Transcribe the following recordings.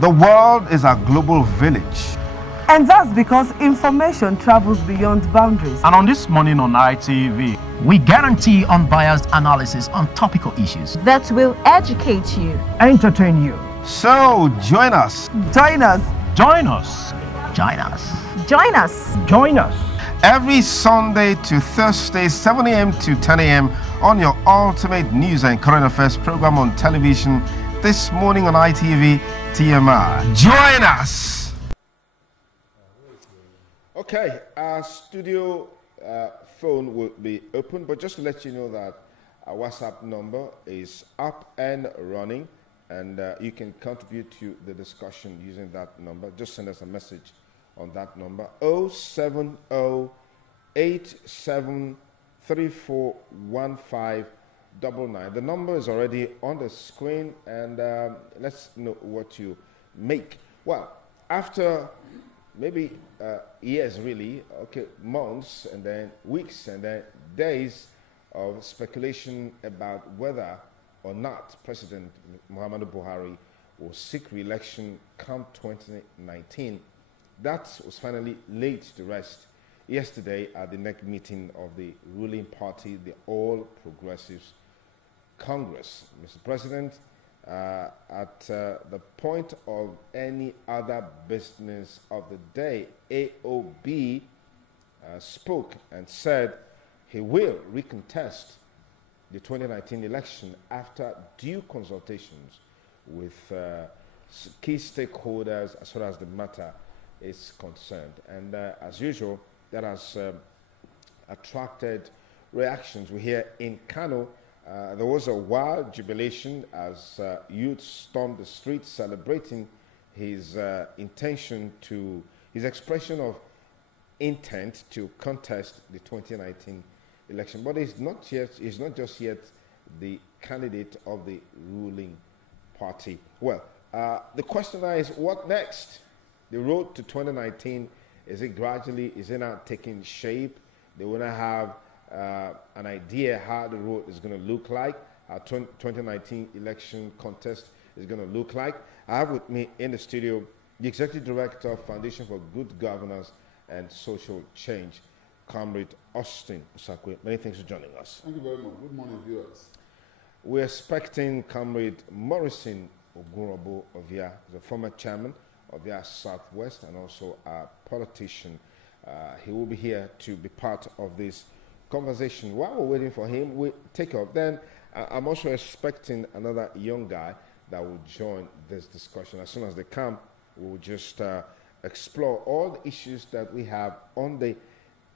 The world is a global village. And that's because information travels beyond boundaries. And on This Morning on ITV, we guarantee unbiased analysis on topical issues that will educate you, entertain you. So join us. Join us. Join us. Join us. Join us. Join us. Every Sunday to Thursday, 7 a.m. to 10 a.m. on your ultimate news and current affairs program on television. This Morning on ITV TMR. Join us. Okay, our studio phone will be open, but just to let you know that our WhatsApp number is up and running, and you can contribute to the discussion using that number. Just send us a message on that number, 070-8734-1599. The number is already on the screen, and let's know what you make. Well, after maybe years, really, okay, months, and then weeks, and then days of speculation about whether or not President Muhammadu Buhari will seek re-election come 2019. That was finally laid to rest yesterday at the next meeting of the ruling party, the All Progressives Congress. Mr. President, at the point of any other business of the day, AOB spoke and said he will recontest the 2019 election after due consultations with key stakeholders as far as the matter is concerned. And as usual, that has attracted reactions. We hear in Kano, there was a wild jubilation as youth stormed the streets celebrating his his expression of intent to contest the 2019 election. But he's not just yet the candidate of the ruling party. Well, the question now is, what next? The road to 2019, is it now taking shape? They want to have an idea how the road is going to look like, our 2019 election contest is going to look like. I have with me in the studio the Executive Director of Foundation for Good Governance and Social Change, Comrade Austin Usakwe. Many thanks for joining us. Thank you very much. Good morning, viewers. We're expecting Comrade Morrison Ogunrobo Ovia, the former chairman of the Southwest and also a politician. He will be here to be part of this conversation. While we're waiting for him, we take off. Then I'm also expecting another young guy that will join this discussion. As soon as they come, we'll just explore all the issues that we have on the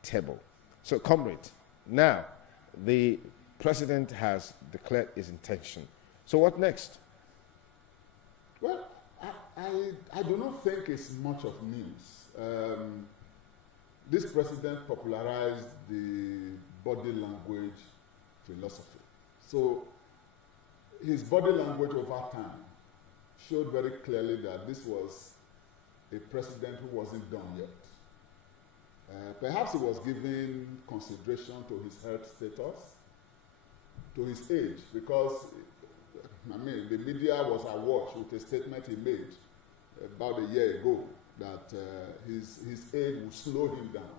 table. So, comrade, now the president has declared his intention. So what next? Well, I do not think it's much of news. This president popularized the body language philosophy. So his body language over time showed very clearly that this was a president who wasn't done yet. Perhaps he was giving consideration to his health status, to his age, because the media was awash with a statement he made about a year ago that his age would slow him down,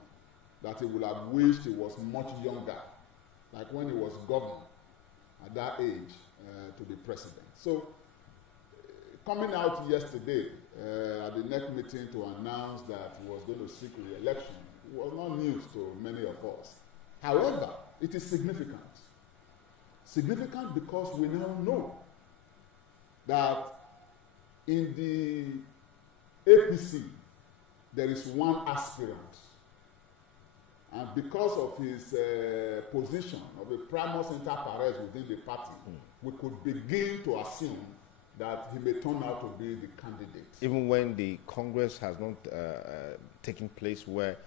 that he would have wished he was much younger, like when he was governor at that age to be president. So coming out yesterday at the next meeting to announce that he was going to seek re-election was not news to many of us. However, it is significant. Significant because we now know that in the APC, there is one aspirant. And because of his position of a primus inter pares within the party, we could begin to assume that he may turn out to be the candidate. Even when the Congress has not taken place where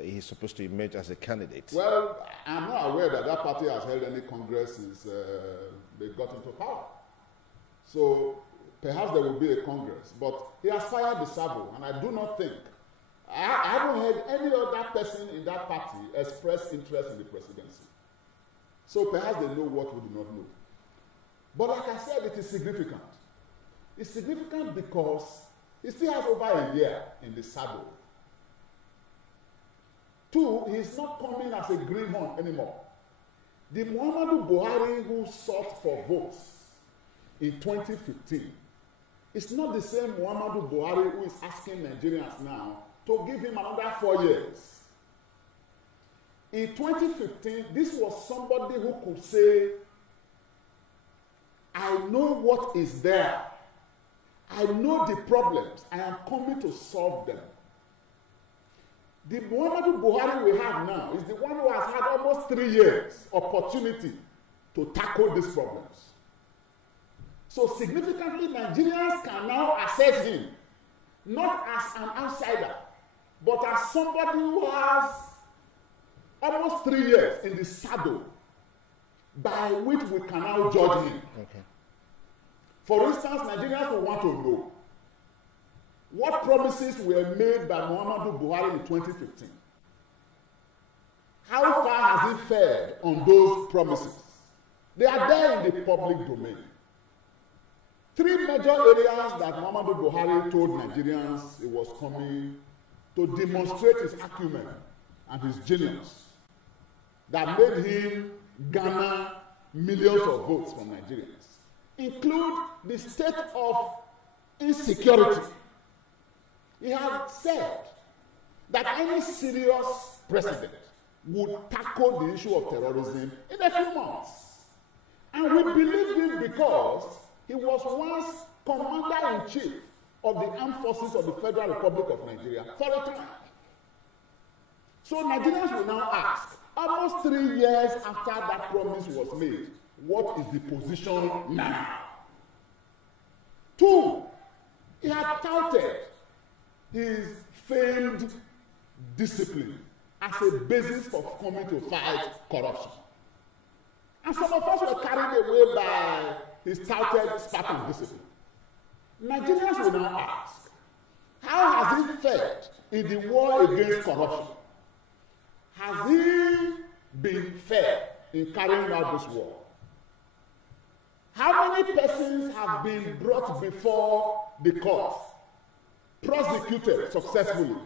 he's supposed to emerge as a candidate? Well, I'm not aware that that party has held any Congress since they got into power. So perhaps there will be a Congress, but he has fired the sabo, and I do not think, I haven't heard any other person in that party express interest in the presidency. So perhaps they know what we do not know. But like I said, it is significant. It's significant because He still has over a year in the saddle. 2, he's not coming as a greenhorn anymore. The Muhammadu Buhari who sought for votes in 2015 is not the same Muhammadu Buhari who is asking Nigerians now to give him another 4 years. In 2015, this was somebody who could say, I know what is there. I know the problems. I am coming to solve them. The Muhammadu Buhari we have now is the one who has had almost 3 years opportunity to tackle these problems. So significantly, Nigerians can now assess him not as an outsider, but as somebody who has almost 3 years in the saddle by which we can now judge him. Okay. For instance, Nigerians will want to know what promises were made by Muhammadu Buhari in 2015. How far has he fared on those promises? They are there in the public domain. 3 major areas that Muhammadu Buhari told Nigerians he was coming to demonstrate his acumen and his genius that made him garner millions of votes from Nigerians include the state of insecurity. He had said that any serious president would tackle the issue of terrorism in a few months. And we believed him because he was once commander-in-chief of the armed forces of the Federal Republic of Nigeria for a time. So Nigerians will now ask, almost 3 years after that promise was made, what is the position now? 2, he had touted his famed discipline as a basis for coming to fight corruption. And some of us were carried away by his touted Spartan discipline. Nigerians will now ask, how has he fared in the war against corruption? Has he been fair in carrying out this war? How many persons have been brought before the court, prosecuted successfully,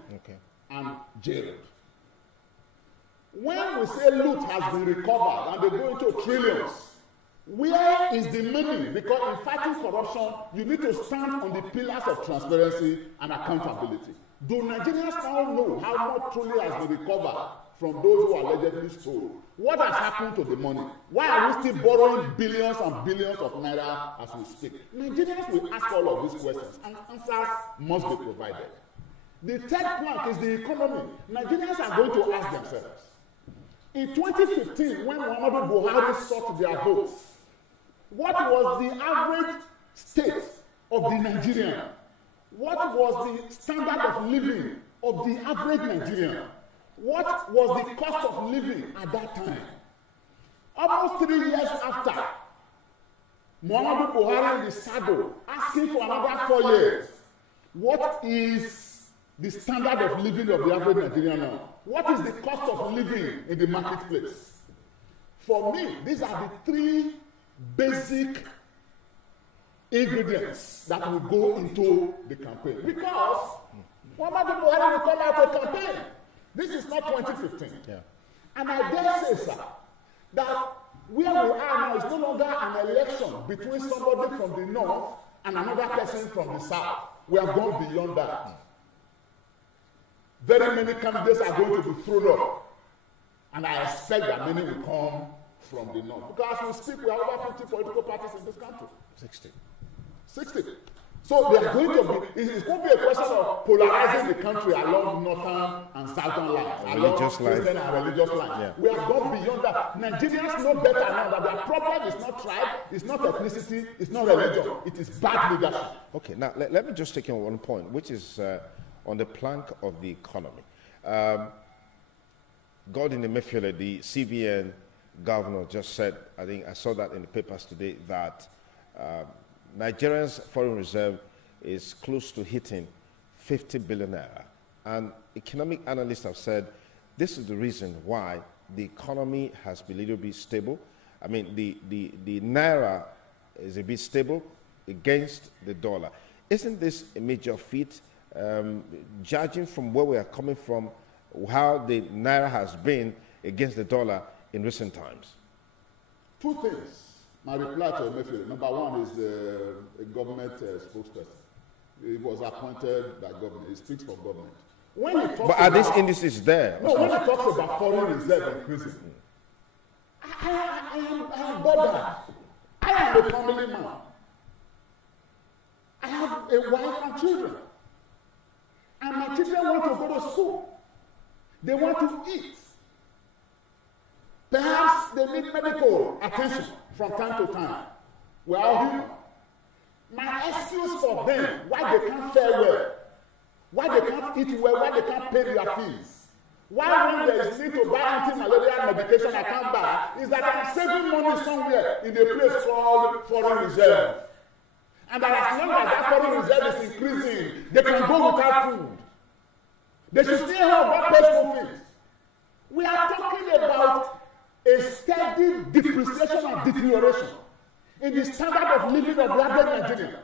and jailed? When we say loot has been recovered and they go into trillions, where is the money? Because in fighting corruption, you need to stand on the pillars of transparency and accountability. Do Nigerians now know how much truly has been recovered from those who allegedly stole? What has happened to the money? Why are we still borrowing billions and billions of naira as we speak? Nigerians will ask all of these questions, and answers must be provided. The third plank is the economy. Nigerians are going to ask themselves. In 2015, when Muhammadu Buhari sought their votes, what was the average state of the Nigerian? What was the standard of living of the average Nigerian? What was the cost of living at that time? Almost 3 years after, Muhammadu Buhari in the saddle, asking for another 4 years. What is the standard of living of the average Nigerian now? What is the cost of living in the marketplace? For me, these are the 3 basic ingredients that will go into the campaign. Because Muhammadu Buhari will come out to campaign. This is not 2015. Yeah. And I dare say, sir, that where we are now is no longer an election between somebody from the north and another person from the south. We have gone beyond that. Very many candidates are going to be thrown up. And I expect that many will come from the north. Because as we speak, we have over 50 political parties in this country. 60. So they are going to be, it's going to be a question of polarizing the country along northern and southern lines, along Christian and religious lines. Yeah. We have gone beyond that. Nigerians know better now that their problem is not tribe, it's not ethnicity, it's not religion, it is bad leadership. Okay, now let me just take you on one point, which is on the plank of the economy. Godwin Emefiele, the CBN governor, just said, I think I saw that in the papers today, that Nigeria's foreign reserve is close to hitting 50 billion naira. And economic analysts have said this is the reason why the economy has been a little bit stable. I mean, the naira is a bit stable against the dollar. Isn't this a major feat, judging from where we are coming from, how the naira has been against the dollar in recent times? Two things. My reply to Emefiele. Number one is a government spokesperson. He was appointed by government. He speaks for government. When he talks but are these indices there? No, when he talks about foreign reserve increasing, I am bothered. I am a family man. I have a wife and children. And my children want to go to school. They want to eat. Perhaps they need medical attention from time to time. We are all human. My excuse for them, why they can't fare well, why they can't eat well, why they can't pay their fees, why when there is need to buy anti-malarial medication I can't buy, is that I'm saving money somewhere in a place called foreign reserve. And that as long as that foreign reserve is increasing, they can go without food. They should still have one personal fees. We are talking about a steady depreciation and deterioration in the standard of living of the average Nigerian.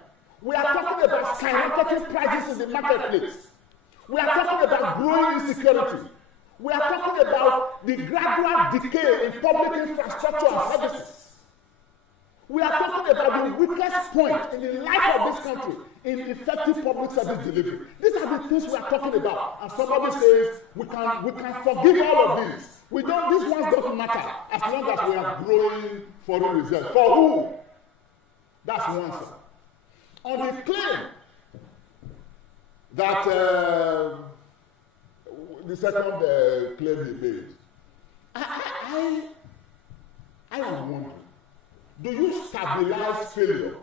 We are talking about skyrocketing prices in the marketplace. We are talking about growing insecurity. We are talking about the gradual decay in public infrastructure and services. We are talking about the weakest point in the life of this country in effective public service delivery. These are the things we are talking about. And somebody says we can forgive all of these. We don't. These ones don't matter as long as we are growing foreign reserve. For who? That's one answer. On the claim that the second claim he made, I am wondering, do you stabilize failure?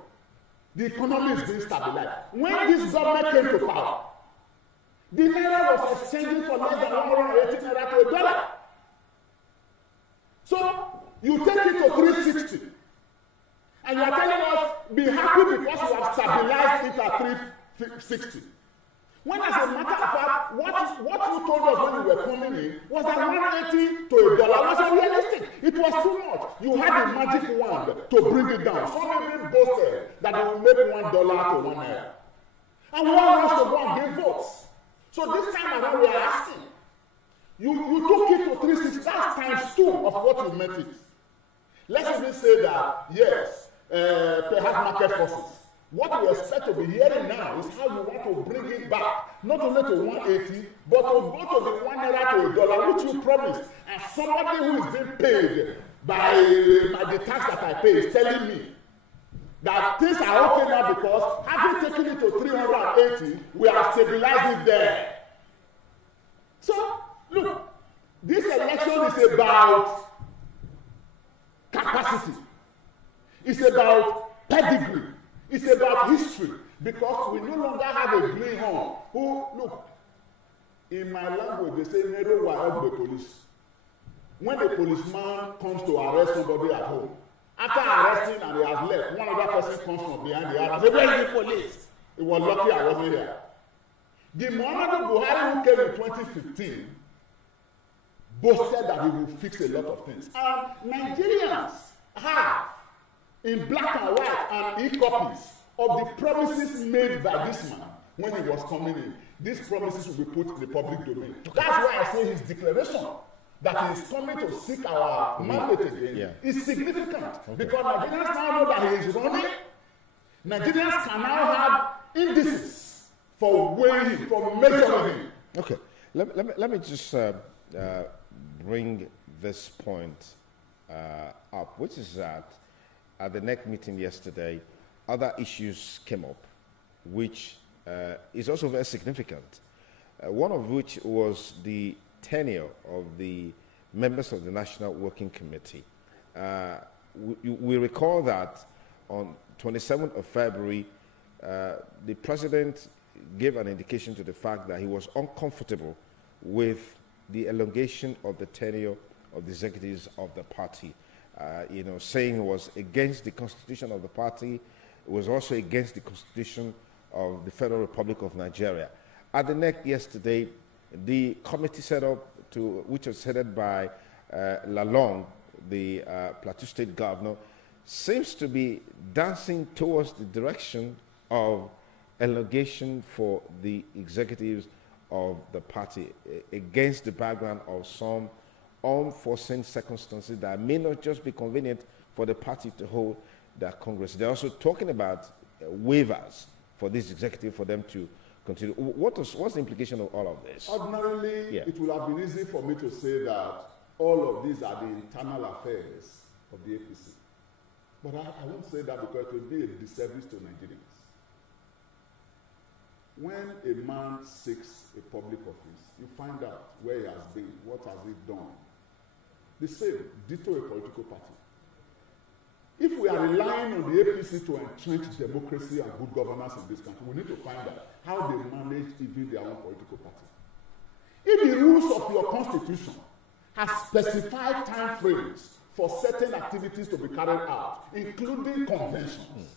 The economy is being stabilized. When this government came to power, the naira was exchanging for less than 180 naira to a dollar. So you take it to 360, and you are telling us be happy because you have stabilized it at 360. When, as a matter of fact, what you told us when you were coming in was that 180 to a dollar was unrealistic. It was too much. You had a magic wand to bring it down. Some even boasted that they will make $1 to 1 naira. And we all want to go and give votes. So this time around we are asking, you took it to 360, that's times 2 of what you meant it. Let's even say that, yes, perhaps market forces. What we expect to be hearing now is how you want to bring it back, not only to 180, but to go to the 1 naira to a dollar, which you promised. And somebody who is being paid by the tax that I pay is telling me that things are okay now because having taken it to 380, we have stabilized it there. So, look, this election is about capacity. It's about pedigree. It's about history, because we no longer have a greenhorn who, look, in my language, they say, Nero will help the police. When the policeman comes to arrest somebody at home, after arresting and he has left, one other person comes from behind the other and says, where is the police? It was lucky I wasn't here. The Muhammadu Buhari who came in 2015 boasted that he would fix a lot of things. And Nigerians have, in black and white and e-copies of the promises made by this man when he was coming in. These promises will be put in the public domain. That's why I say his declaration that he is coming to seek our mandate again is significant, because Nigerians now know that he is running. Nigerians can now have indices for weighing, for measuring. Okay, let me just bring this point up, which is that at the NEC meeting yesterday, other issues came up, which is also very significant. One of which was the tenure of the members of the National Working Committee. We recall that on 27th of February, the president gave an indication to the fact that he was uncomfortable with the elongation of the tenure of the executives of the party. Saying it was against the constitution of the party, it was also against the constitution of the Federal Republic of Nigeria. At the NEC yesterday, the committee set up, which was headed by Lalong, the Plateau State governor, seems to be dancing towards the direction of allegation for the executives of the party against the background of some unforeseen circumstances that may not just be convenient for the party to hold their Congress. They're also talking about waivers for this executive for them to continue. What's the implication of all of this? Ordinarily, it would have been easy for me to say that all of these are the internal affairs of the APC. But I won't say that because it would be a disservice to Nigerians. When a man seeks a public office, you find out where he has been, what has he done. The same, ditto a political party. If we are relying on the APC to entrench democracy and good governance in this country, we need to find out how they manage even their own political party. If the rules of your constitution have specified time frames for certain activities to be carried out, including conventions,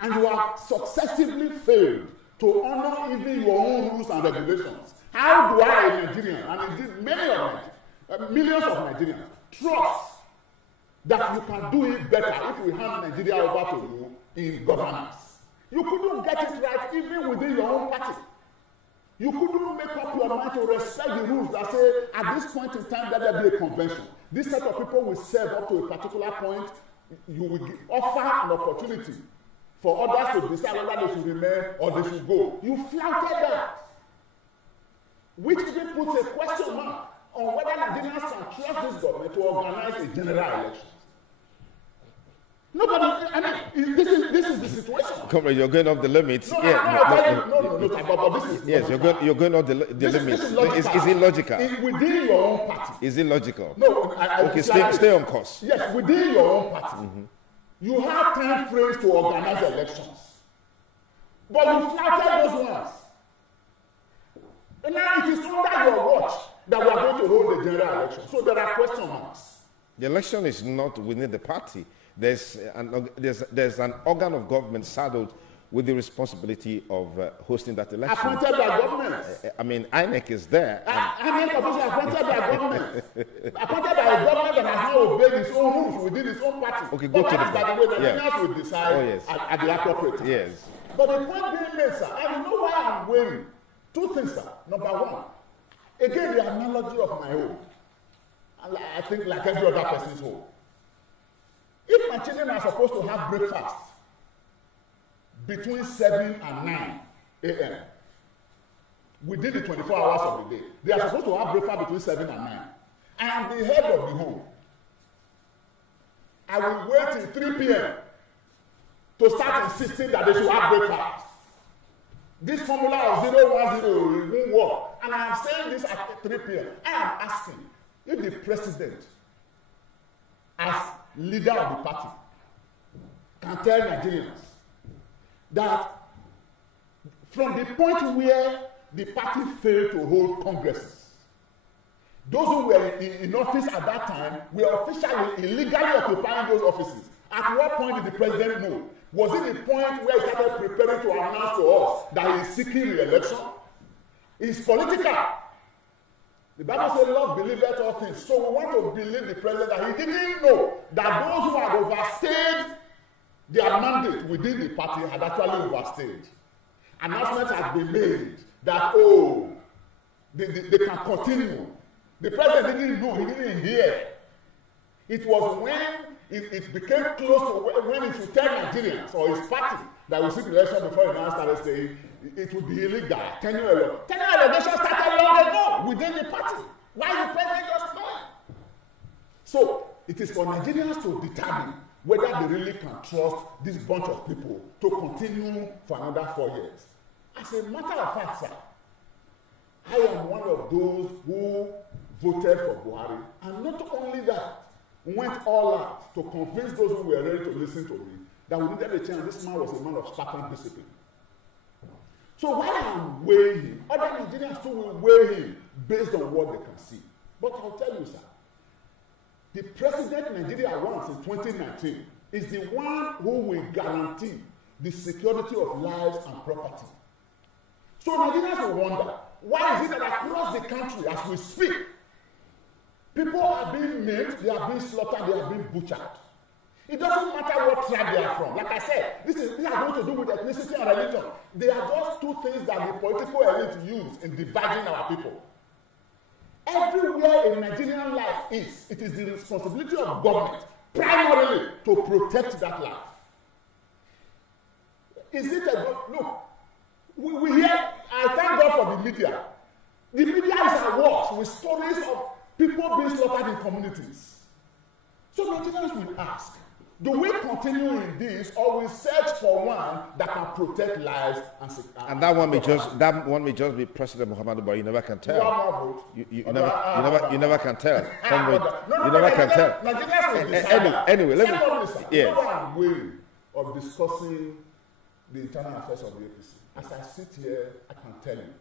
and you have successively failed to honor even your own rules and regulations, how do I, a Nigerian, and indeed millions of Nigerians, trust that you can do it better if we hand Nigeria over to you in governance? You couldn't get it right even within your own party. You couldn't make up your mind to respect the rules that say, at this point in time, let there be a convention. This set of people will serve up to a particular point. You will offer an opportunity for others to decide whether they should remain or they should go. You flouted that, which even puts a question mark on whether Nigerians can trust this government to organize a general election. Nobody, I mean, this is the situation. Comrade, you're going off the limits. No, but this is yes, you're going off the limits. Is it logical? Within your own party. Is it logical? No, okay, stay on course. Yes, within your own party. You have time frames to organize elections. But you flouted those ones. And now it is under your watch that we are going to hold the general election. So there are question marks. The election is not within the party. There's an organ of government saddled with the responsibility of hosting that election. Appointed by government. I mean, INEC is there. INEC officials appointed by government. Appointed by a government that has not obeyed its own rules within its own party. Okay, go to the point. By the way, the Nigerians will decide at the appropriate time. Yes. But the point being made, sir, and you know why I'm weighing two things, sir. Number one, again, the analogy of my home. I think like every other person's home. If my children are supposed to have breakfast between 7 and 9 a.m. within the 24 hours of the day, they are supposed to have breakfast between 7 and 9. I am the head of the home. I will wait till 3 p.m. to start insisting that they should have breakfast. This formula of 010 won't work. And I am saying this at 3 p.m. I am asking if the president, as leader of the party, can tell Nigerians that from the point where the party failed to hold congresses, those who were in office at that time were officially illegally occupying those offices. At what point did the president know? Was it the point where he started preparing to announce to us that he is seeking re-election? It's political. The Bible says, "Love believeth all things." So we want to believe the president that he didn't know that those who had overstayed their mandate within the party had actually overstayed. Announcement has been made that, they can continue. The president didn't know, he didn't hear. It was when it became close to when he should tell Nigerians or his party that we seek election before he now started saying it would be illegal. Tenure allegation started long ago within the party. Why the president just know? So it is for Nigerians to determine whether they really can trust this bunch of people to continue for another 4 years. As a matter of fact, sir, I am one of those who voted for Buhari, and not only that, went all out to convince those who were ready to listen to me that we needed a change. This man was a man of Spartan discipline. So while I'm weighing him, other Nigerians too will weigh him based on what they can see. But I'll tell you, sir, the president Nigeria wants in 2019 is the one who will guarantee the security of lives and property. So Nigerians will wonder, why is it that across the country, as we speak, people are being maimed, they are being slaughtered, they are being butchered? It doesn't matter what tribe they are from. Like I said, these are going to do with ethnicity and religion. They are just two things that the political elite use in dividing our people. Everywhere in Nigerian life it is the responsibility of government, primarily, to protect that life. Is it a good look? We hear, I thank God for the media. The media is awash with stories of people being slaughtered in communities. So Nigerians will ask, do we continue in this, or we search for one that can protect lives and security? And that one may just be President Muhammadu Buhari. You never can tell. You never can tell. You never can tell. Anyway, let me. Yeah. I'm wary of discussing the internal affairs of the APC. As I sit here, I can tell you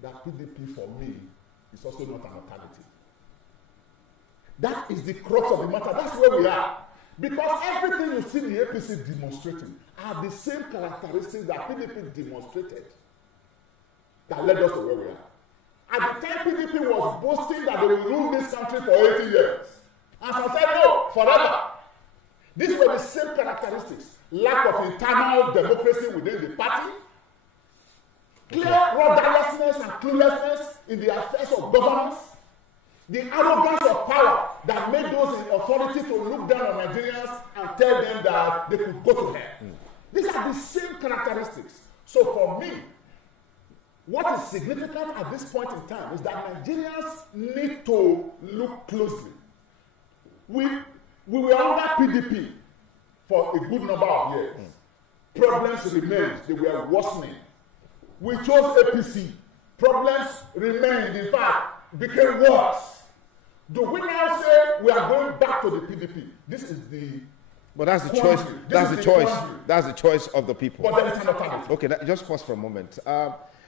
that PDP for me is also not an alternative. That is the crux of the matter. That's where we are. Because everything you see the APC demonstrating are the same characteristics that PDP demonstrated that led us to where we are. At the time, PDP was boasting that they will rule this country for 80 years. As I said, no, forever. These were the same characteristics. Lack of internal democracy within the party, clear rudderlessness and cluelessness in the affairs of governance, the arrogance of power that made those in authority to look down on Nigerians and tell them that they could go to hell. These are the same characteristics. So for me, what is significant at this point in time is that Nigerians need to look closely. We were under PDP for a good number of years. Problems remained. They were worsening. We chose APC. Problems remained. In fact, became worse. Do we now say we are going back to the PDP? This is the. But that's the choice. That's the choice. That's the choice of the people. But there is an alternative. Okay, just pause for a moment.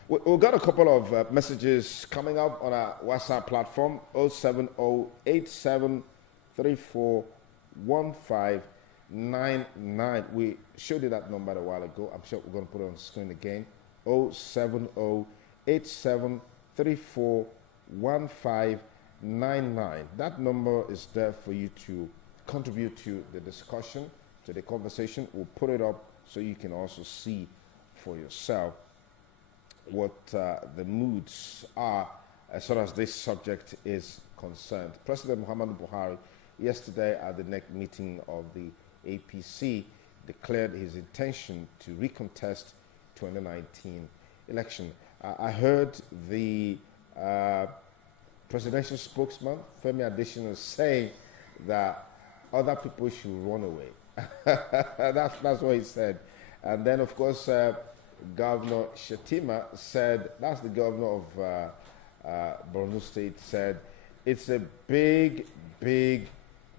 We've got a couple of messages coming up on our WhatsApp platform: 07087341599. We showed you that number a while ago. I'm sure we're going to put it on the screen again. 07087341599. That number is there for you to contribute to the discussion, to the conversation. We'll put it up so you can also see for yourself what the moods are as far as this subject is concerned. President Muhammadu Buhari, yesterday at the next meeting of the APC, declared his intention to recontest 2019 election. I heard the presidential spokesman, Femi Adesina, say that other people should run away. That's what he said. And then, of course, Governor Shetima said, that's the governor of Borno State, said, it's a big, big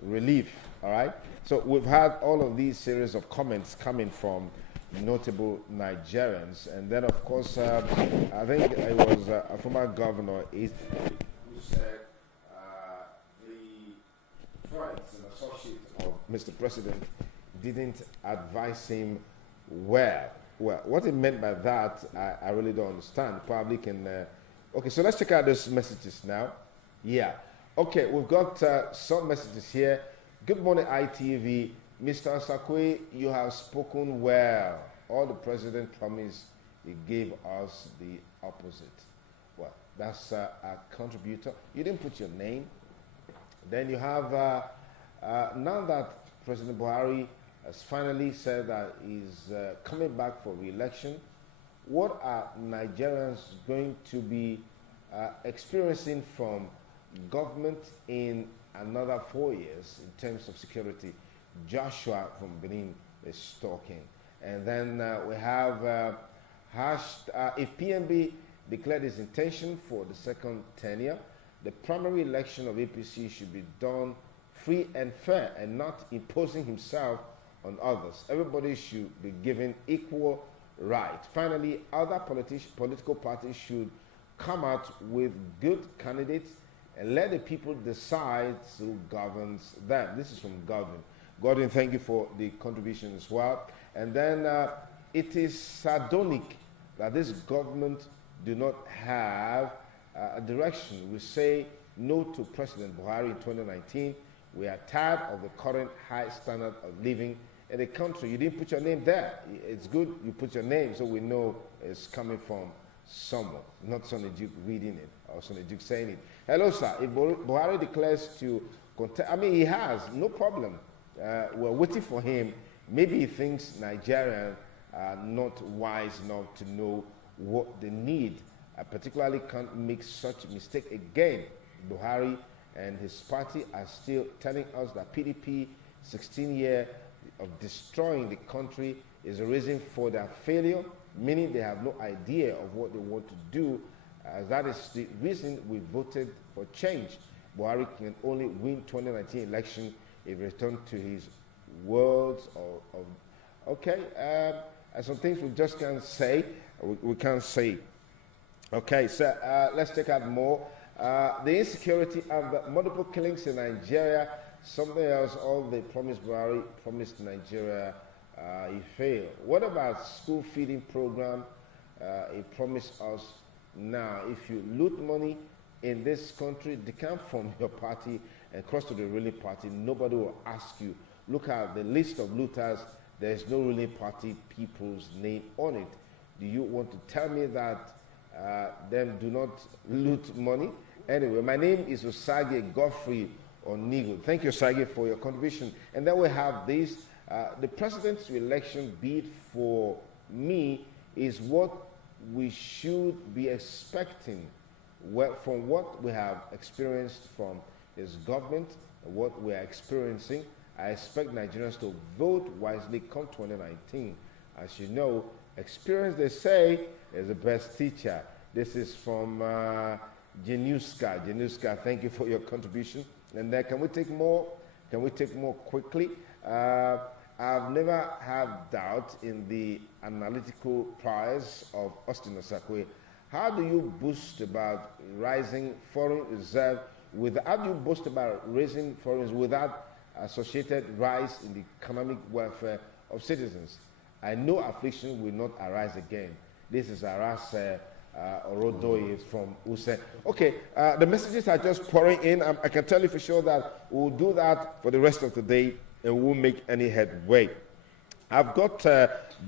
relief, all right? So we've had all of these series of comments coming from notable Nigerians. And then, of course, I think it was a former governor who said the friends and associates of Mr. President didn't advise him well. Well, what he meant by that, I really don't understand. Probably can... okay, so let's check out those messages now. Yeah. Okay, we've got some messages here. Good morning, ITV. Mr. Sakwe, you have spoken well. All the president promised, he gave us the opposite. Well, that's a contributor. You didn't put your name. Then you have, now that President Buhari has finally said that he's coming back for re-election, what are Nigerians going to be experiencing from government in another 4 years in terms of security? Joshua from Benin is talking. And then we have if PMB declared his intention for the second tenure, the primary election of APC should be done free and fair and not imposing himself on others. Everybody should be given equal right. Finally, other political parties should come out with good candidates and let the people decide who governs them. This is from Godwin. Godwin, thank you for the contribution as well. And then it is sardonic that this government do not have a direction. We say no to President Buhari in 2019 We are tired of the current high standard of living in the country. You didn't put your name there. It's good you put your name so we know it's coming from someone, not Sonny Duke reading it or Sonny Duke saying it. Hello, sir. If Buhari declares to contest, I mean, he has, no problem. We're waiting for him. Maybe he thinks Nigerians are not wise enough to know what they need. I particularly can't make such mistake again. Buhari and his party are still telling us that PDP 16 years of destroying the country is a reason for their failure, meaning they have no idea of what they want to do. That is the reason we voted for change. Buhari can only win 2019 election if he returns to his words of okay, some things we just can't say. We can't say. Okay, so let's take out more. The insecurity and the multiple killings in Nigeria, something else all they promised Buhari, promised Nigeria, he failed. What about school feeding program? He promised us. Now, if you loot money in this country, decamp from your party and cross to the ruling party, nobody will ask you. Look at the list of looters. There is no ruling party people's name on it. Do you want to tell me that them do not loot money? Anyway, my name is Osage Godfrey Onigo. Thank you, Osage, for your contribution. And then we have this. The president's election bid for me is what we should be expecting from what we have experienced from his government, what we are experiencing. I expect Nigerians to vote wisely come 2019. As you know, experience, they say, is the best teacher. This is from Januska. Januska, thank you for your contribution. And then can we take more? Can we take more quickly? I've never had doubt in the analytical prowess of Austin Osakwe. How do you boast about rising foreign reserve how do you boast about raising foreign reserve without associated rise in the economic welfare of citizens? I know affliction will not arise again. This is Aras Orodoye from Use. Okay, the messages are just pouring in. I can tell you for sure that we'll do that for the rest of the day and we won't make any headway. I've got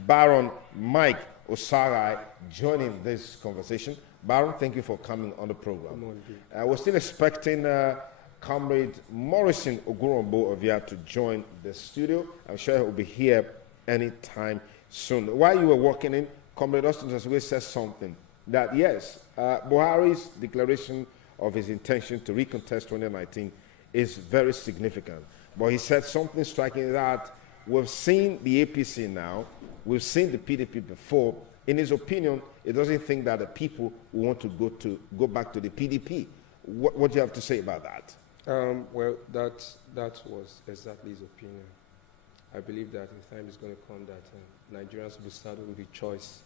Baron Mike Osarai joining this conversation. Baron, thank you for coming on the program. Good morning. We're still expecting Comrade Morrison Ogurombo of here to join the studio. I'm sure he'll be here anytime soon. While you were walking in, Comrade Austin Osakwe said something that, yes, Buhari's declaration of his intention to recontest 2019 is very significant. But he said something striking that we've seen the APC now, we've seen the PDP before. In his opinion, he doesn't think that the people will want to go back to the PDP. What do you have to say about that? Well, that was exactly his opinion. I believe that the time is going to come that Nigerians will be saddled with the choice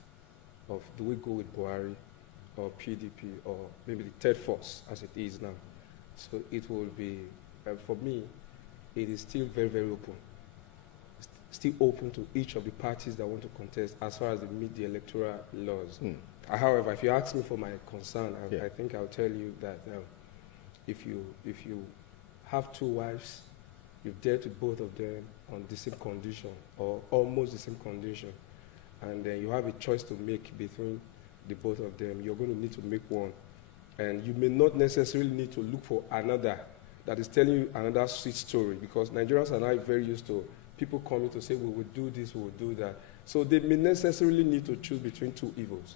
of do we go with Buhari or PDP or maybe the third force as it is now. So it will be, for me, it is still very, very open. Still open to each of the parties that want to contest as far as they meet the electoral laws. However, if you ask me for my concern, I think I'll tell you that if you have two wives, you've dealt with both of them on the same condition or almost the same condition, and then you have a choice to make between the both of them, you're going to need to make one. And you may not necessarily need to look for another that is telling you another sweet story, because Nigerians are now very used to people coming to say, we will do this, we will do that. So they may necessarily need to choose between two evils,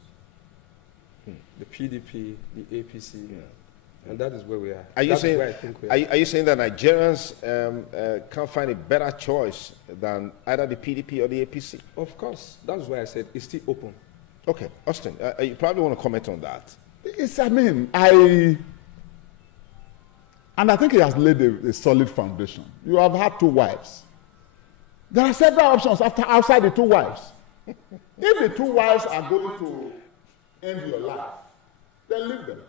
the PDP, the APC, and that is where we are. Are you saying that Nigerians can't find a better choice than either the PDP or the APC? Of course. That's why I said it's still open. Okay. Austin, you probably want to comment on that. And I think he has laid a solid foundation. You have had two wives. There are several options outside the two wives. If the two wives are going to end your life, then leave them.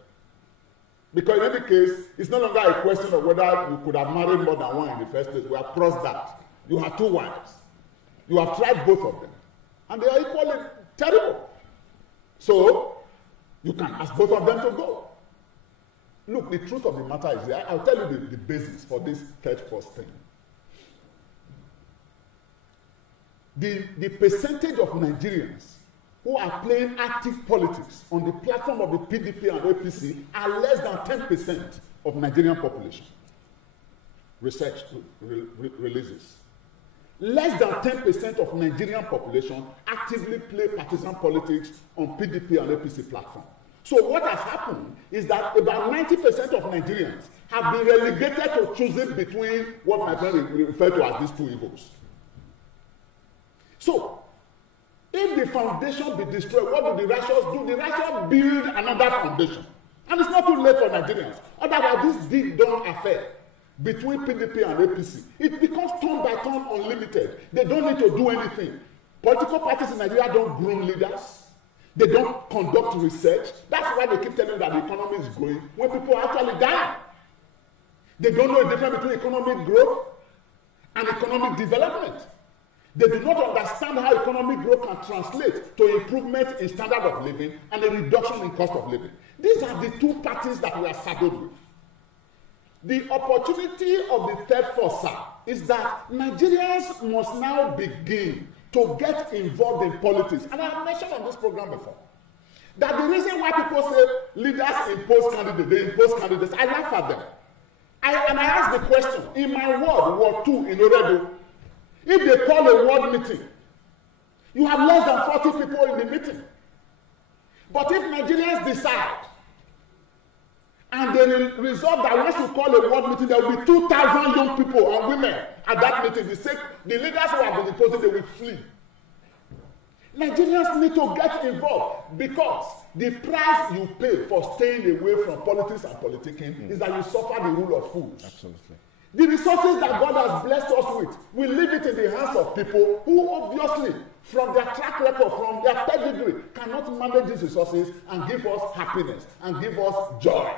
Because in any case, it's no longer a question of whether you could have married more than one in the first place. We have crossed that. You have two wives. You have tried both of them. And they are equally terrible. So, you can ask both of them to go. look, the truth of the matter is, I'll tell you the basis for this third force thing. The percentage of Nigerians who are playing active politics on the platform of the PDP and APC are less than 10% of Nigerian population. Research releases. Less than 10% of Nigerian population actively play partisan politics on PDP and APC platform. So what has happened is that about 90% of Nigerians have been relegated to choosing between what my friend referred to as these two evils. So, if the foundation be destroyed, what do the righteous do? The righteous build another foundation. And it's not too late for Nigerians. Otherwise, this deep-down affair between PDP and APC, it becomes turn by turn unlimited. They don't need to do anything. Political parties in Nigeria don't groom leaders. They don't conduct research. That's why they keep telling that the economy is growing when people are actually dying. They don't know the difference between economic growth and economic development. They do not understand how economic growth can translate to improvement in standard of living and a reduction in cost of living. These are the two parties that we are saddled with. The opportunity of the third force is that Nigerians must now begin to get involved in politics. And I have mentioned on this program before that the reason why people say leaders impose candidates, they impose candidates, I laugh at them. And I ask the question, in my ward, Ward 2 in Oredo, if they call a ward meeting, you have less than 40 people in the meeting. But if Nigerians decide, and they resolve that once you call a ward meeting, there will be 2,000 young people and women at that meeting, the leaders who have been imposing, they will flee. Nigerians need to get involved because the price you pay for staying away from politics and politicking is that you suffer the rule of fools. Absolutely. The resources that God has blessed us with, we leave it in the hands of people who obviously, from their track record, from their pedigree, cannot manage these resources and give us happiness and give us joy.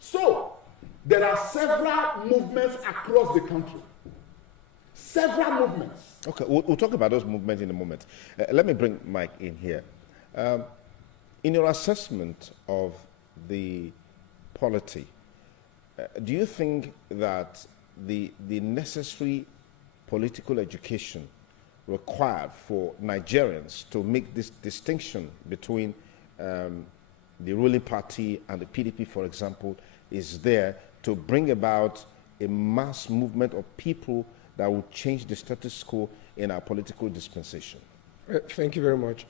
So, there are several movements across the country. Several movements. Okay, we'll talk about those movements in a moment. Let me bring Mike in here. In your assessment of the polity, do you think that the necessary political education required for Nigerians to make this distinction between the ruling party and the PDP, for example, is there to bring about a mass movement of people that will change the status quo in our political dispensation? Thank you very much.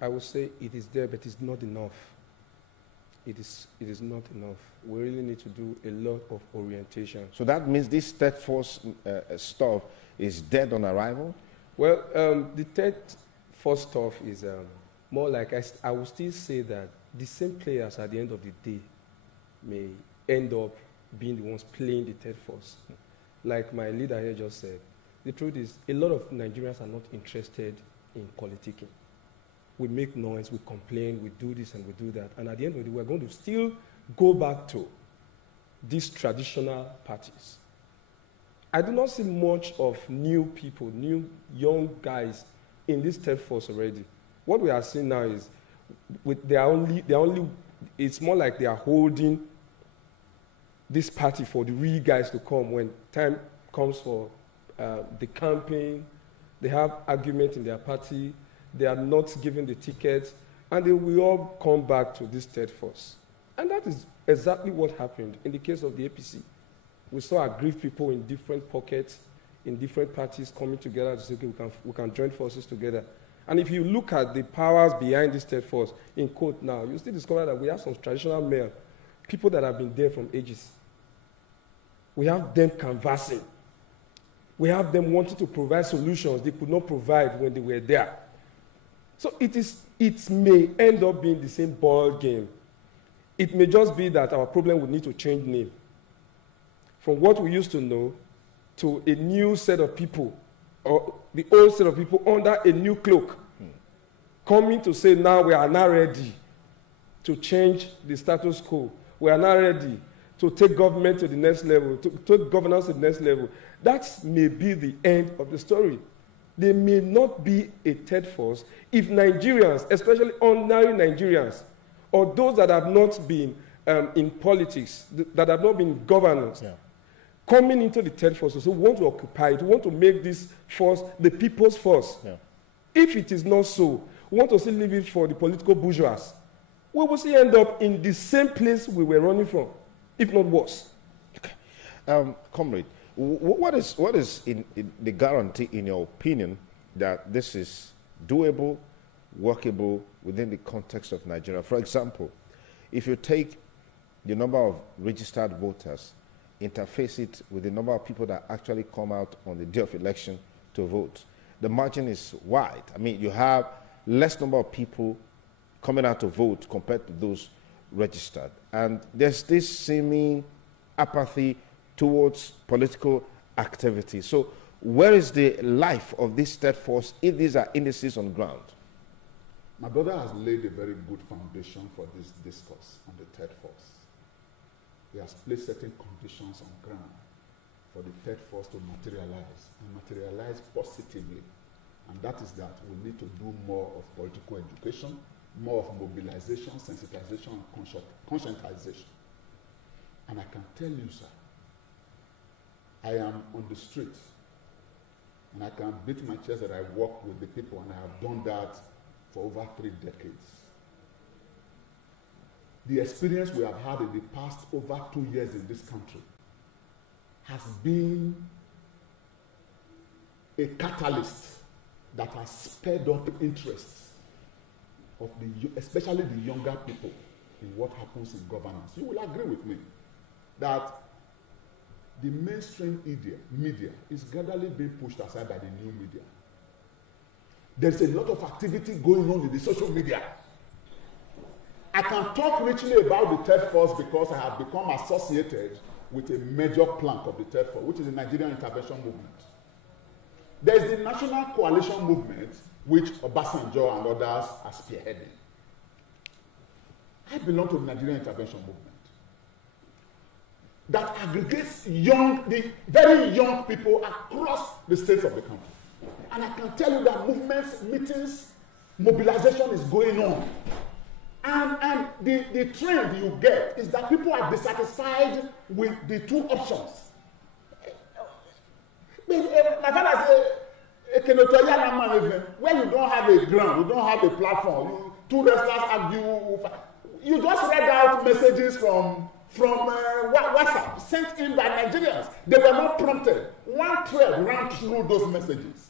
I would say it is there, but it's not enough. It is not enough. We really need to do a lot of orientation. So that means this third force stuff is dead on arrival? Well, the third force stuff is more like, I would still say that the same players at the end of the day may end up being the ones playing the third force. Like my leader here just said, the truth is a lot of Nigerians are not interested in politicking. We make noise, we complain, we do this and we do that. And at the end of the day, we're going to still go back to these traditional parties. I do not see much of new people, new young guys in this third force already. What we are seeing now is it's more like they are holding this party for the real guys to come when time comes for the campaign. They have argument in their party. They are not given the tickets, and they will all come back to this third force. And that is exactly what happened in the case of the APC. We saw aggrieved people in different pockets, in different parties coming together to say, okay, we can join forces together. And if you look at the powers behind this third force, in quote now, you still discover that we have some traditional male, people that have been there from ages. We have them canvassing. We have them wanting to provide solutions they could not provide when they were there. So it may end up being the same ball game. It may just be that our problem would need to change name. From what we used to know to a new set of people, or the old set of people under a new cloak, coming to say now we are now ready to change the status quo. We are now ready to take government to the next level, to take governance to the next level. That may be the end of the story. There may not be a third force if Nigerians, especially ordinary Nigerians, or those that have not been in politics that have not been governance, coming into the third force, so we want to occupy it. We want to make this force the people's force. Yeah. If it is not so, we want to still leave it for the political bourgeois. We will still end up in the same place we were running from, if not worse. Okay. Comrade, what is in the guarantee, in your opinion, that this is doable, workable within the context of Nigeria? For example, if you take the number of registered voters, interface it with the number of people that actually come out on the day of election to vote, the margin is wide. I mean, you have less number of people coming out to vote compared to those registered. And there's this seeming apathy towards political activity. So where is the life of this third force if these are indices on ground? My brother has laid a very good foundation for this discourse on the third force. He has placed certain conditions on ground for the third force to materialize, and materialize positively. And that is that we need to do more of political education, more of mobilization, sensitization, and conscientization. And I can tell you, sir, I am on the street, and I can beat my chest that I work with the people, and I have done that for over 3 decades. The experience we have had in the past over 2 years in this country has been a catalyst that has spurred up interest of especially the younger people in what happens in governance. You will agree with me that the mainstream media is gradually being pushed aside by the new media. There's a lot of activity going on in the social media. I can talk richly about the third force because I have become associated with a major plank of the third force, which is the Nigerian intervention movement. There is the National Coalition Movement, which Obasanjo and others are spearheading. I belong to the Nigerian intervention movement that aggregates the very young people across the states of the country. And I can tell you that movements, meetings, mobilization is going on. And the trend you get is that people are dissatisfied with the 2 options. My father said, when you don't have a ground, you don't have a platform, 2 wrestlers argue, you just read out messages from WhatsApp sent in by Nigerians. They were not prompted. One thread ran through those messages.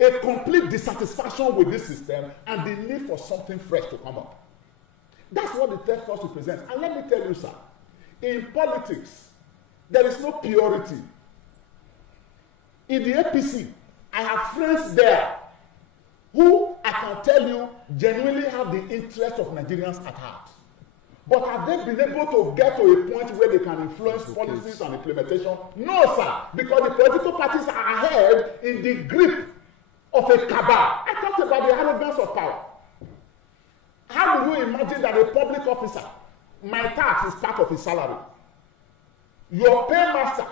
A complete dissatisfaction with this system and the need for something fresh to come up. That's what the third force represents. And let me tell you, sir, in politics, there is no purity. In the APC, I have friends there who, I can tell you, genuinely have the interest of Nigerians at heart. But have they been able to get to a point where they can influence policies and implementation? No, sir, because the political parties are ahead in the grip of a cabal. I talked about the arrogance of power. How do you imagine that a public officer, my tax is part of his salary? Your paymaster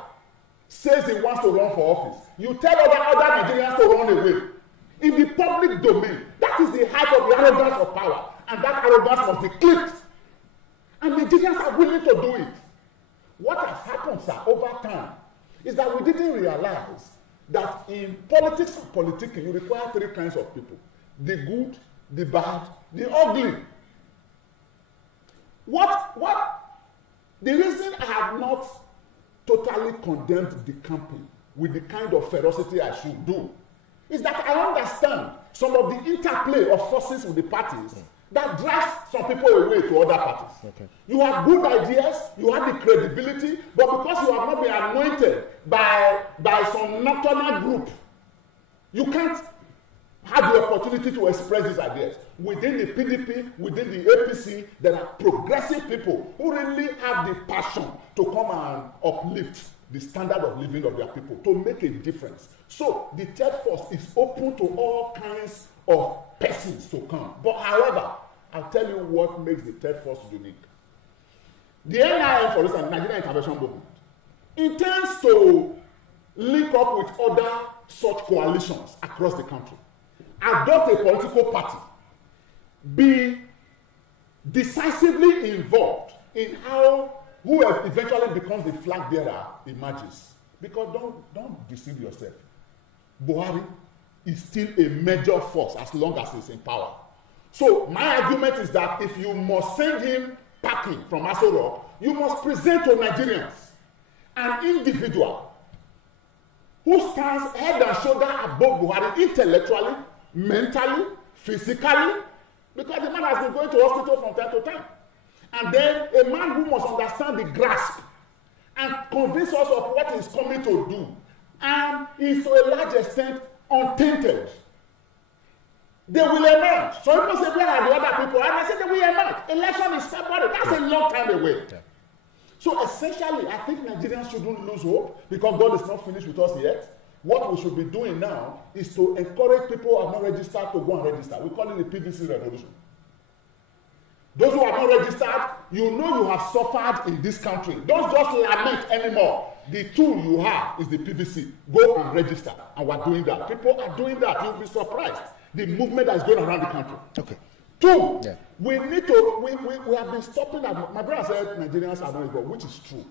says he wants to run for office. You tell other Nigerians to run away. In the public domain, that is the height of the arrogance of power. And that arrogance must be clipped. And Nigerians are willing to do it. What has happened, sir, over time is that we didn't realize that in politics and politicking, you require 3 kinds of people. The good, the bad, the ugly. The reason I have not totally condemned the campaign with the kind of ferocity I should do is that I understand some of the interplay of forces with the parties that drives some people away to other parties. Okay. You have good ideas, you have the credibility, but because you have not been anointed by some nocturnal group, you can't have the opportunity to express these ideas. Within the PDP, within the APC, there are progressive people who really have the passion to come and uplift the standard of living of their people, to make a difference. So the third force is open to all kinds of persons to come. But however, I'll tell you what makes the third force unique. The NIM, for instance, Nigerian Intervention Movement, intends to link up with other such coalitions across the country, adopt a political party, be decisively involved in how who eventually becomes the flag bearer emerges. Because don't deceive yourself. Buhari is still a major force as long as he's in power. So my argument is that if you must send him packing from Aso Rock, you must present to Nigerians an individual who stands head and shoulder above Buhari intellectually, mentally, physically, because the man has been going to hospital from time to time. And then a man who must understand the grasp and convince us of what he's coming to do, and is to a large extent untainted. They will emerge. So people say, where are the other people? And I say they will emerge. Election is February. That's a long time away. Yeah. So essentially, I think Nigerians shouldn't lose hope because God is not finished with us yet. What we should be doing now is to encourage people who have not registered to go and register. We call it the PVC revolution. Those who have not registered, you know you have suffered in this country. Don't just lament anymore. The tool you have is the PVC. Go and register. And we're doing that. People are doing that. You'll be surprised. The movement that is going around the country. Okay. Two, we need to, we have been stopping that. My brother said Nigerians are not involved, which is true.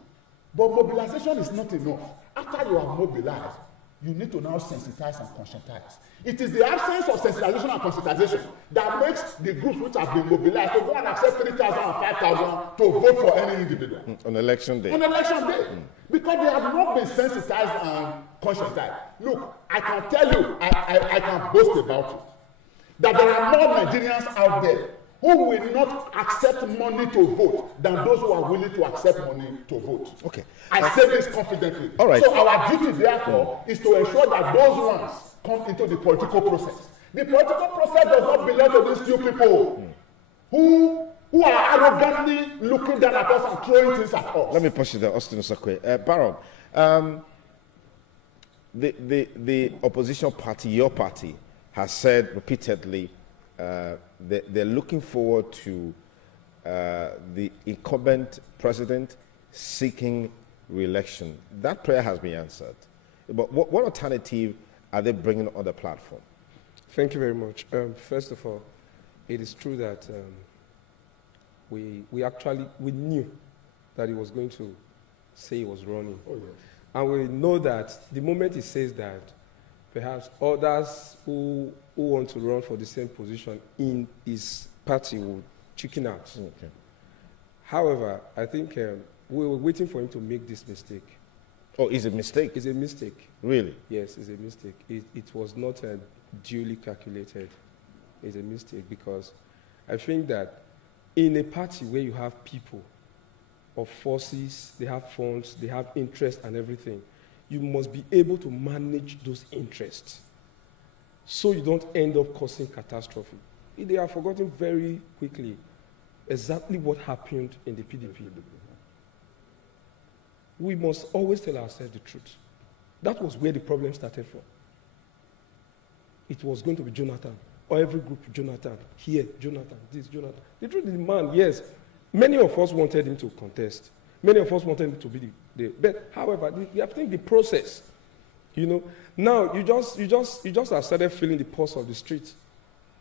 But mobilization is not enough. After you are mobilized, you need to now sensitize and conscientize. It is the absence of sensitization and conscientization that makes the groups which have been mobilized to go and accept 3,000 and 5,000 to vote for any individual. On election day. On election day. Because they have not been sensitized and conscientized. Look, I can tell you, I can boast about it, that there are more Nigerians out there who will not accept money to vote than those who are willing to accept money to vote. Okay. I say this confidently. All right. So our duty, therefore, is to ensure that those ones come into the political process. The political process does not belong to these few people who are arrogantly looking down at us and throwing things at us. Let me push you there, Austin Osakwe. Baron, the opposition party, your party, has said repeatedly they're looking forward to the incumbent president seeking re-election. That prayer has been answered. But what alternative are they bringing on the platform? Thank you very much. First of all, it is true that we knew that he was going to say he was running. Oh, yes. And we know that the moment he says that, perhaps others who want to run for the same position in his party will chicken out. Okay. However, I think we were waiting for him to make this mistake. Oh, it's a mistake? It's a mistake. Really? Yes, it's a mistake. It was not duly calculated. It's a mistake because I think that in a party where you have people of forces, they have funds, they have interest and everything, you must be able to manage those interests so you don't end up causing catastrophe. They are forgotten very quickly exactly what happened in the PDP. We must always tell ourselves the truth. That was where the problem started from. It was going to be Jonathan, or every group, Jonathan, here, Jonathan, this, Jonathan. The truth is, man, yes, many of us wanted him to contest. Many of us wanted him to be but however, I think the process, now you just have started feeling the pulse of the street,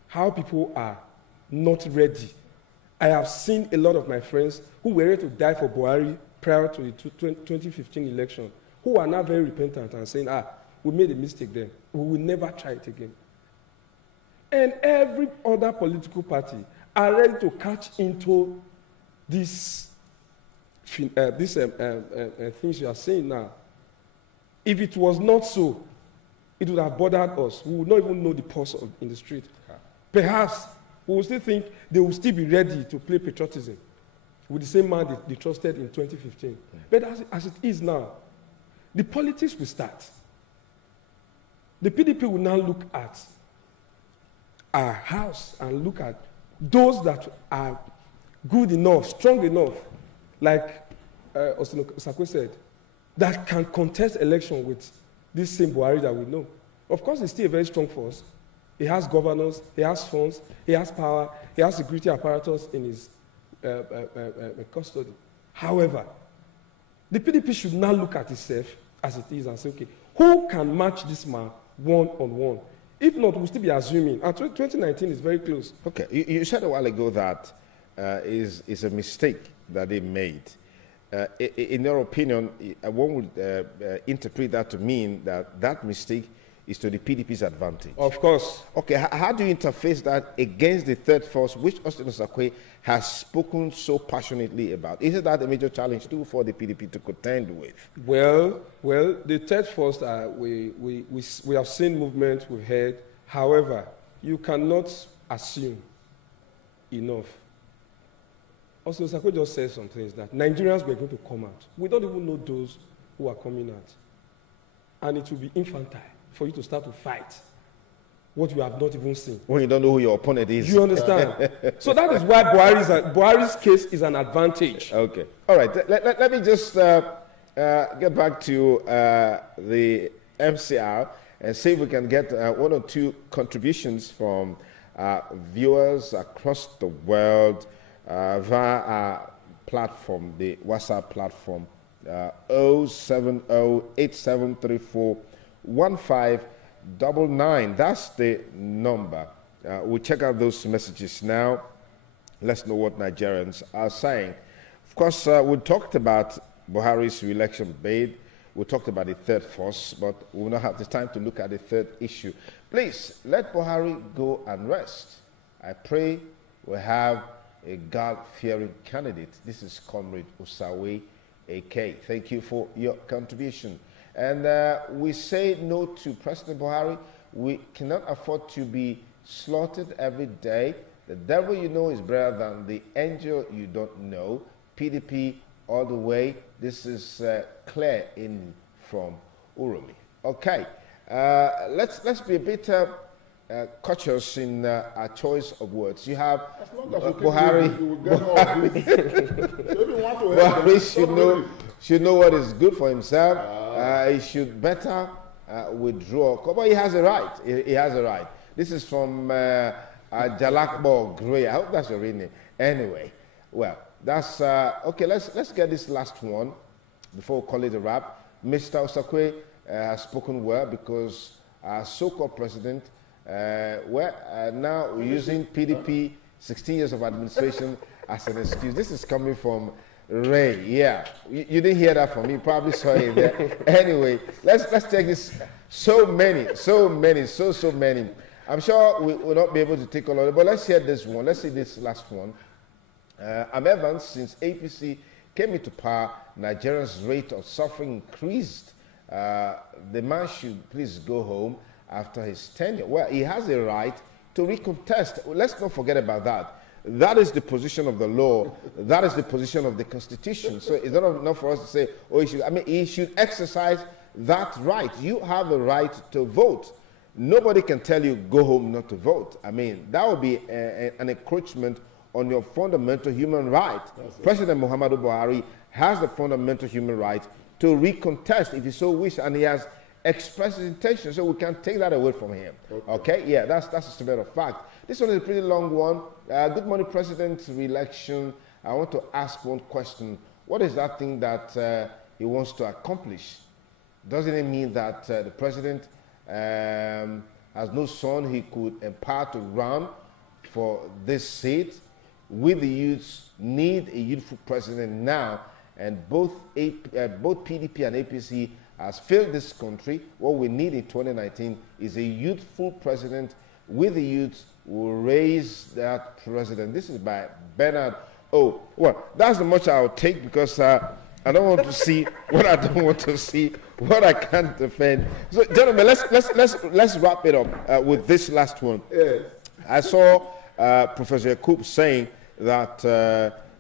how people are not ready. I have seen a lot of my friends who were ready to die for Buhari prior to the 2015 election, who are now very repentant and saying, we made a mistake then. We will never try it again. And every other political party are ready to catch into these things you are saying now. If it was not so, it would have bothered us. We would not even know the pulse in the street. Perhaps we will still think they will still be ready to play patriotism with the same man they trusted in 2015. But as it is now, the politics will start. The PDP will now look at our house and look at those that are good enough, strong enough, like Austin Osakwe said, that can contest election with this same Buhari that we know. Of course, he's still a very strong force. He has governors, he has funds, he has power, he has security apparatus in his custody. However, the PDP should now look at itself as it is and say, okay, who can match this man one-on-one? If not, we'll still be assuming. And 2019 is very close. Okay, you said a while ago that is a mistake that they made. In your opinion, one would interpret that to mean that that mistake is to the PDP's advantage. Of course. Okay, how do you interface that against the third force, which Austin Osakwe has spoken so passionately about? Isn't that a major challenge too for the PDP to contend with? Well, the third force, we have seen movement, we've heard. However, you cannot assume enough. Also, Osakwe just said some things that Nigerians were going to come out. We don't even know those who are coming out. And it will be infantile for you to start to fight what you have not even seen. When you don't know who your opponent is. You understand? So that is why Buhari's case is an advantage. Okay. All right. Let me just get back to the MCR and see if we can get one or two contributions from viewers across the world via our platform, the WhatsApp platform, 070-8734-1599. That's the number. We'll check out those messages now. Let's know what Nigerians are saying. Of course, we talked about Buhari's re-election bid. We talked about the third force, but we will not have the time to look at the third issue. Please, let Buhari go and rest. I pray we have a God-fearing candidate. This is Comrade Osawe AK. Thank you for your contribution. And we say no to President Buhari. We cannot afford to be slaughtered every day. The devil you know is better than the angel you don't know. PDP all the way. This is clear in from Urumi. Okay, let's be a bit cautious in our choice of words. You have Buhari. Buhari should know what is good for himself. He should better withdraw. But he has a right. He has a right. This is from Jalakbo Gray. I hope that's your real name. Anyway, well, that's okay. Let's get this last one before we call it a wrap. Mr. Osakwe has spoken well because our so-called president, now we're using PDP 16 years of administration as an excuse. This is coming from Ray. Yeah, you didn't hear that from me. You probably saw it there. Anyway, let's take this. So many. I'm sure we will not be able to take all of it, but let's hear this one. Let's see this last one. I'm Evans. Since APC came into power, Nigeria's rate of suffering increased. The man should please go home after his tenure. Well, he has a right to recontest. Let's not forget about that. That is the position of the law. That is the position of the Constitution. So it's not enough for us to say, oh, he should exercise that right. You have a right to vote. Nobody can tell you go home not to vote. I mean, that would be an encroachment on your fundamental human right. President Muhammadu Buhari has the fundamental human right to recontest if he so wishes, and he has expressed his intention, so we can't take that away from him. Okay? Yeah, that's a matter of fact. This one is a pretty long one. Good morning, President. Re-election. I want to ask one question. What is that thing that he wants to accomplish? Doesn't it mean that the president has no son he could empower to run for this seat? We, the youths, need a youthful president now, and both PDP and APC has failed this country. What we need in 2019 is a youthful president. We, the youths, will raise that president. This is by Bernard. Oh, well, that's the much I'll take because I don't want to see what I don't want to see, what I can't defend. So, gentlemen, let's wrap it up with this last one. Yes. I saw Professor Yakub saying that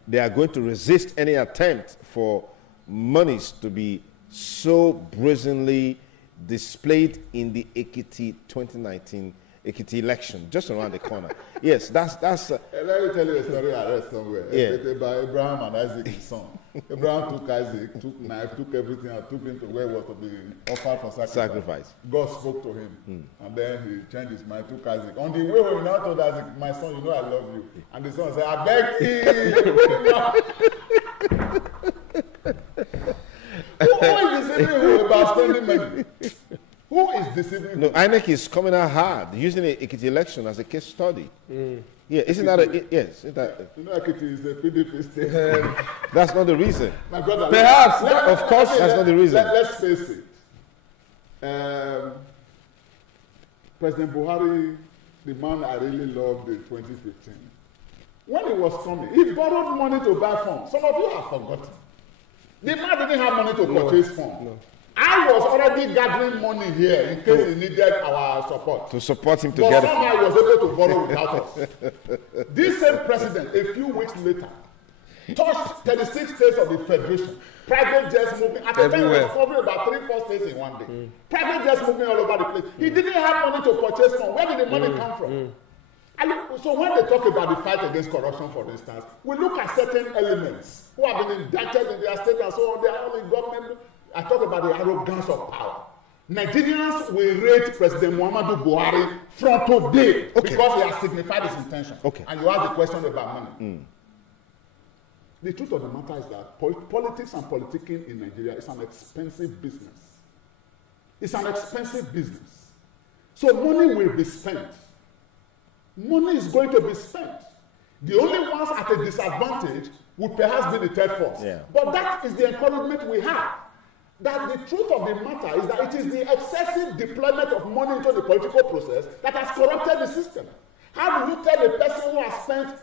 they are going to resist any attempt for monies to be so brazenly displayed in the Ekiti 2019 Ekiti election, just around the corner. Yes, that's. Let me tell you a story I read somewhere. Yeah. About Abraham and Isaac, his son. Abraham took Isaac, took knife, took everything, and took him to where he was to be offered for sacrifice. God spoke to him, and then he changed his mind, took Isaac. On the way home, he now told Isaac, "My son, you know I love you." And the son said, "I beg you." Who is deceiving you about spending money? Who is deceiving you? No, INEC is coming out hard, using the Ekiti election as a case study. Yeah, isn't that a, yes? Isn't that, You know, Ekiti is the PDP state. that's not the reason. My brother, Perhaps, of course, that's not the reason. Let's face it. President Buhari, the man I really loved in 2015, when he was coming, he borrowed money to buy phones. Some of you have forgotten. The man didn't have money to purchase phones. No. I was already gathering money here in case he needed our support. To support him to But get somehow he was able to borrow without us. This same president, a few weeks later, touched 36 states of the Federation. Private jets moving. At the time, he was covering about 3-4 states in one day. Private jets moving all over the place. He didn't have money to purchase phones. Where did the money come from? And so when they talk about the fight against corruption, for instance, we look at certain elements who have been indicted in their state and so on. They are all in government. I talk about the arrogance of power. Nigerians will rate President Muhammadu Buhari from today because he has signified his intention. And you ask the question about money. The truth of the matter is that politics and politicking in Nigeria is an expensive business. It's an expensive business. So money will be spent. Money is going to be spent. The only ones at a disadvantage would perhaps be the third force. Yeah. But that is the encouragement we have. That the truth of the matter is that it is the excessive deployment of money into the political process that has corrupted the system. How do you tell a person who has spent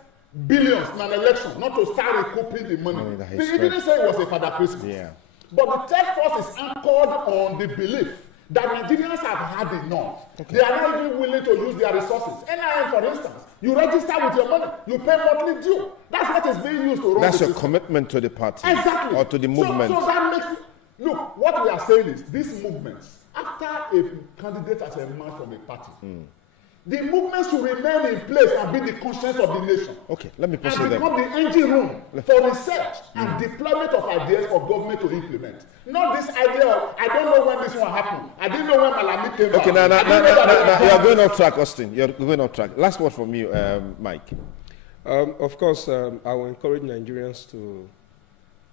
billions in an election not to start recouping the money? He didn't say it was a Father Christmas. Yeah. But the third force is anchored on the belief that Nigerians have had enough. They are not even willing to use their resources. NIN, for instance, you register with your money, you pay monthly due. That's what is being used to run That's the your system. commitment to the party. Exactly. Or to the movement. So that makes look, what we are saying is these movements, after a candidate has emerged from a party, the movement should remain in place and be the conscience of the nation. Okay, let me And proceed then. become the engine room for research and deployment of ideas for government to implement. Not this idea of, I don't know when this one happened. I didn't know when Malami came back. Okay, now, I you're going off track, Austin. You're going off track. Last word from you, Mike. Of course, I will encourage Nigerians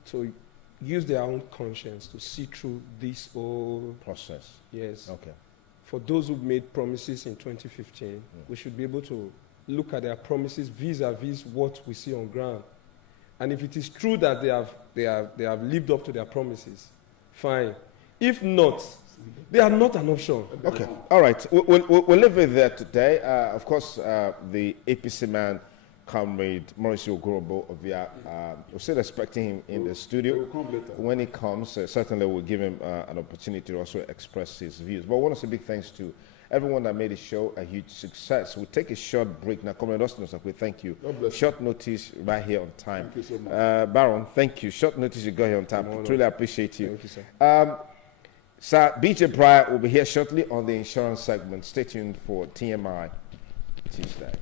to use their own conscience to see through this whole Process. Yes. Okay. For those who made promises in 2015, we should be able to look at their promises vis-a-vis what we see on ground. And if it is true that they have lived up to their promises, fine. If not, they are not an option. Okay. All right. We'll leave it there today. Of course, the APC man, Comrade Mauricio Ogorobo, we're still expecting him in the studio. When he comes, certainly we'll give him an opportunity to also express his views. But I want to say big thanks to everyone that made the show a huge success. We'll take a short break now. Comrade Austin Osakwe, thank you. Short notice right here on time. Thank you so much. Baron, thank you. Short notice you got here on time. Truly appreciate you. Thank you, sir. Sir, BJ Pryor will be here shortly on the insurance segment. Stay tuned for TMI Tuesday.